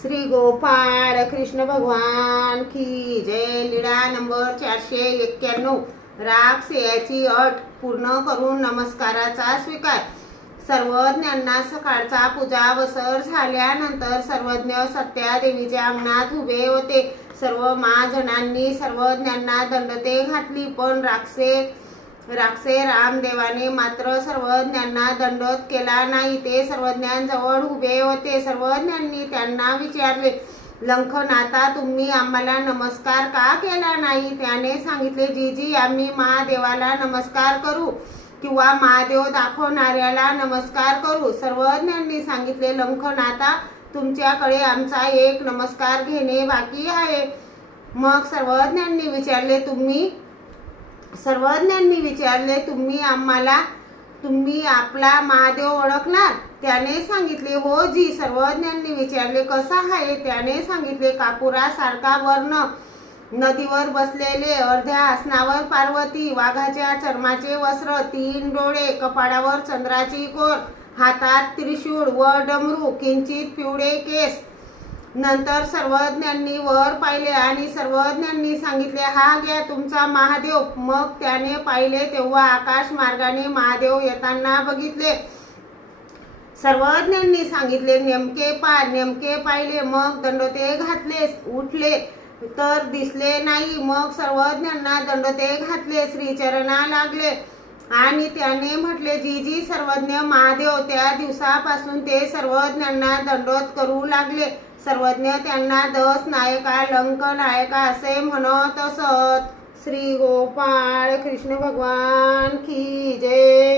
श्री गोपाळ कृष्ण भगवान की जय. लीळा नंबर चारशे एक्क्याण्णव. राग सेयाची अट पूर्ण करून नमस्काराचा स्वीकार. सर्वज्ञांना सकाळचा पूजा वसर झाल्यानंतर सर्वज्ञ सत्या देवीच्या अंगणात उभे होते. सर्व महाजनांनी सर्वज्ञांना दंडते घातली पण राक्षे राक्षे रामदेवाने मात्र सर्वज्ञांना दंडोत केला नाही. ते सर्वज्ञांजवळ उभे होते. सर्वज्ञांनी त्यांना विचारले लंखनाता तुम्ही आम्हाला नमस्कार का केला नाही? त्याने सांगितले जीजी आम्ही महादेवाला नमस्कार करू किंवा महादेव दाखवणाऱ्याला नमस्कार करू. सर्वज्ञांनी सांगितले लंखनाता तुमच्याकडे आमचा एक नमस्कार घेणे बाकी आहे. मग सर्वज्ञांनी विचारले तुम्ही सर्वज्ञांनी विचारले तुम्ही आम्हाला तुम्ही आपला महादेव ओळखणार त्याने सांगितले हो जी सर्वज्ञांनी विचारले कसा आहे? त्याने सांगितले कापुरासारखा वर्ण नदीवर बसलेले अर्ध्या आसनावर पार्वती वाघाच्या चर्माचे वस्त्र तीन डोळे कपाळावर चंद्राची कोर हातात त्रिशूळ व डमरू किंचित पिवळे केस नंतर सर्वज्ञांनी वर पाहिले आणि सर्वज्ञांनी सांगितले हा घ्या तुमचा महादेव. मग त्याने पाहिले तेव्हा आकाश मार्गाने महादेव येताना बघितले. सर्वज्ञांनी सांगितले नेमके पा नेमके पाहिले. मग दंडोते घातले उठले तर दिसले नाही. मग सर्वज्ञांना दंडोते घातले श्रीचरणा लागले. आणि त्याने म्हटले जी जी सर्वज्ञ महादेव त्या दिवसापासून ते सर्वज्ञांना दंडोत करू लागले. सर्वज्ञ त्यांना दस नायका लंक नायका असे म्हणत असत. श्री गोपाळ कृष्ण भगवान की जय.